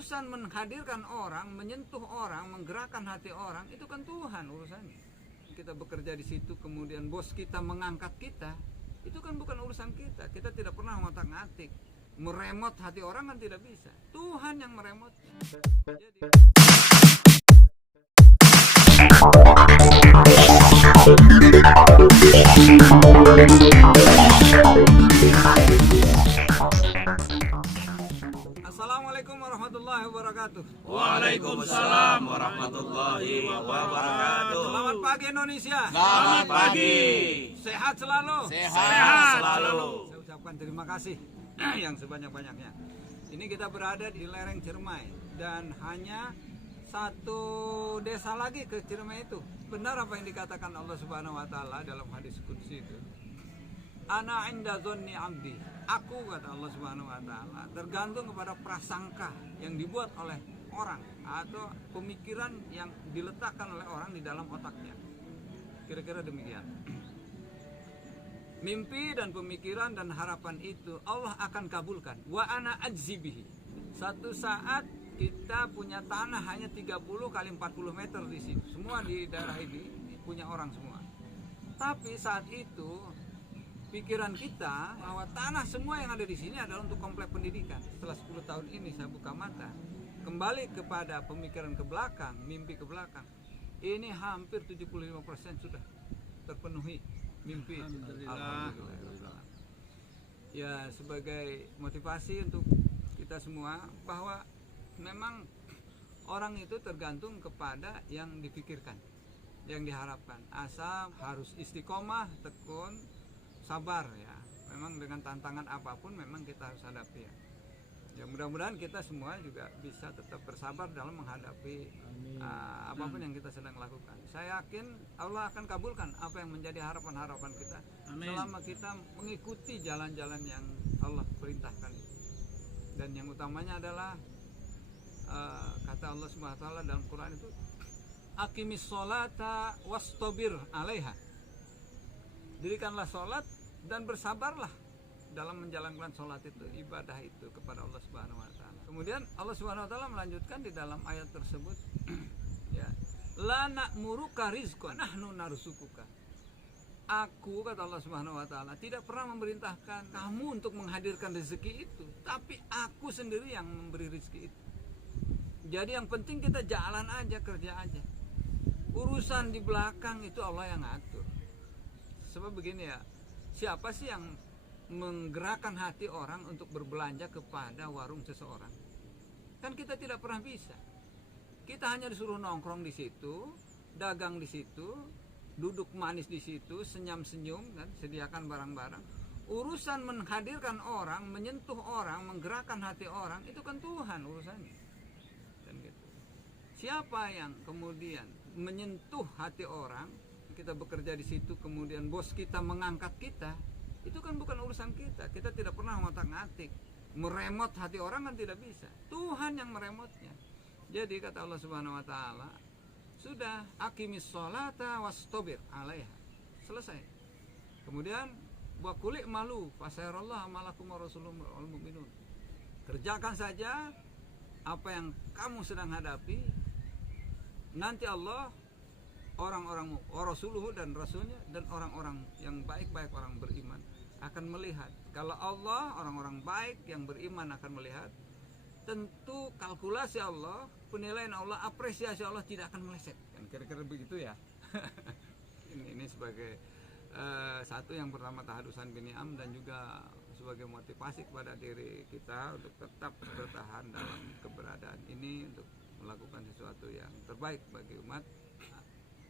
Urusan menghadirkan orang, menyentuh orang, menggerakkan hati orang, itu kan Tuhan urusannya. Kita bekerja di situ, kemudian bos kita mengangkat kita, itu kan bukan urusan kita. Kita tidak pernah ngotak-ngatik. Meremot hati orang kan tidak bisa. Tuhan yang meremot. Assalamualaikum warahmatullahi wabarakatuh. Waalaikumsalam warahmatullahi wabarakatuh. Selamat pagi Indonesia. Selamat pagi. Sehat selalu. Sehat selalu. Saya ucapkan terima kasih yang sebanyak-banyaknya. Ini kita berada di lereng Ciremai dan hanya satu desa lagi ke Ciremai itu. Benar apa yang dikatakan Allah Subhanahu wa taala dalam hadis qudsi itu? Ana inda dzanni 'abdi. Aku, kata Allah Subhanahu wa taala, tergantung kepada prasangka yang dibuat oleh orang atau pemikiran yang diletakkan oleh orang di dalam otaknya. Kira-kira demikian. Mimpi dan pemikiran dan harapan itu Allah akan kabulkan. Wa ana ajzibihi. Satu saat kita punya tanah hanya 30 kali 40 meter di sini. Semua di daerah ini punya orang semua. Tapi saat itu pikiran kita bahwa tanah semua yang ada di sini adalah untuk kompleks pendidikan. Setelah 10 tahun ini saya buka mata, kembali kepada pemikiran ke belakang, mimpi ke belakang. Ini hampir 75% sudah terpenuhi mimpi. Alhamdulillah. Ya, sebagai motivasi untuk kita semua bahwa memang orang itu tergantung kepada yang dipikirkan, yang diharapkan. Asal harus istiqomah, tekun, sabar ya. Memang dengan tantangan apapun memang kita harus hadapi ya. Ya mudah-mudahan kita semua juga bisa tetap bersabar dalam menghadapi apapun yang kita sedang lakukan. Saya yakin Allah akan kabulkan apa yang menjadi harapan-harapan kita. Amin. Selama kita mengikuti jalan-jalan yang Allah perintahkan. Dan yang utamanya adalah kata Allah Subhanahu wa taala dalam Quran itu, aqimis sholata wastabir 'alaiha. Dirikanlah sholat dan bersabarlah dalam menjalankan sholat itu, ibadah itu kepada Allah Subhanahu wa taala. Kemudian Allah Subhanahu wa taala melanjutkan di dalam ayat tersebut ya, la na'muruka rizqan nahnu narzuquka. Aku, kata Allah Subhanahu wa taala, tidak pernah memerintahkan kamu untuk menghadirkan rezeki itu, tapi aku sendiri yang memberi rezeki itu. Jadi yang penting kita jalan aja, kerja aja. Urusan di belakang itu Allah yang ngatur. Sebab begini ya, siapa sih yang menggerakkan hati orang untuk berbelanja kepada warung seseorang? Kan kita tidak pernah bisa. Kita hanya disuruh nongkrong di situ, dagang di situ, duduk manis di situ, senyum-senyum kan, sediakan barang-barang. Urusan menghadirkan orang, menyentuh orang, menggerakkan hati orang, itu kan Tuhan urusannya. Dan gitu. Siapa yang kemudian menyentuh hati orang, kita bekerja di situ, kemudian bos kita mengangkat kita, itu kan bukan urusan kita. Kita tidak pernah ngotak-ngatik. Meremot hati orang kan tidak bisa. Tuhan yang meremotnya. Jadi kata Allah Subhanahu wa taala, sudah, aqimis sholata wastabir 'alaiha. Selesai. Kemudian wa qul i'malu fasayarallahu amalakum wa rasuluhu wal mu'minun. Kerjakan saja apa yang kamu sedang hadapi. Nanti Allah, orang-orang Rasuluhu dan Rasulnya dan orang-orang yang baik-baik, orang beriman akan melihat. Kalau Allah, orang-orang baik yang beriman akan melihat, tentu kalkulasi Allah, penilaian Allah, apresiasi Allah tidak akan meleset. Kan kira-kira begitu ya. ini sebagai satu yang pertama tahadusan biniam, dan juga sebagai motivasi kepada diri kita untuk tetap bertahan dalam keberadaan ini, untuk melakukan sesuatu yang terbaik bagi umat.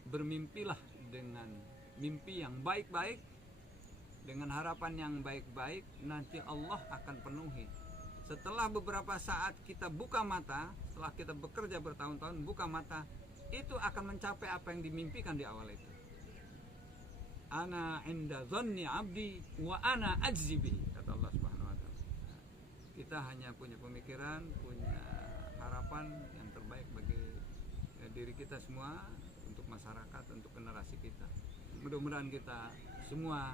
Bermimpilah dengan mimpi yang baik-baik, dengan harapan yang baik-baik, nanti Allah akan penuhi. Setelah beberapa saat kita buka mata, setelah kita bekerja bertahun-tahun buka mata, itu akan mencapai apa yang dimimpikan di awal itu. Ana inda dzanni 'abdi wa ana ajzibihi, kata Allah Subhanahu wa taala. Kita hanya punya pemikiran, punya harapan yang terbaik bagi diri kita semua, untuk masyarakat, untuk generasi kita. Mudah-mudahan kita semua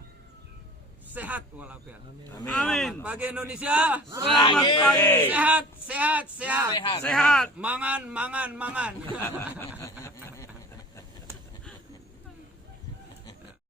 sehat walafiat. Amin. Pagi Indonesia. Selamat pagi. Sehat, sehat, sehat. Sehat. Mangan, mangan, mangan.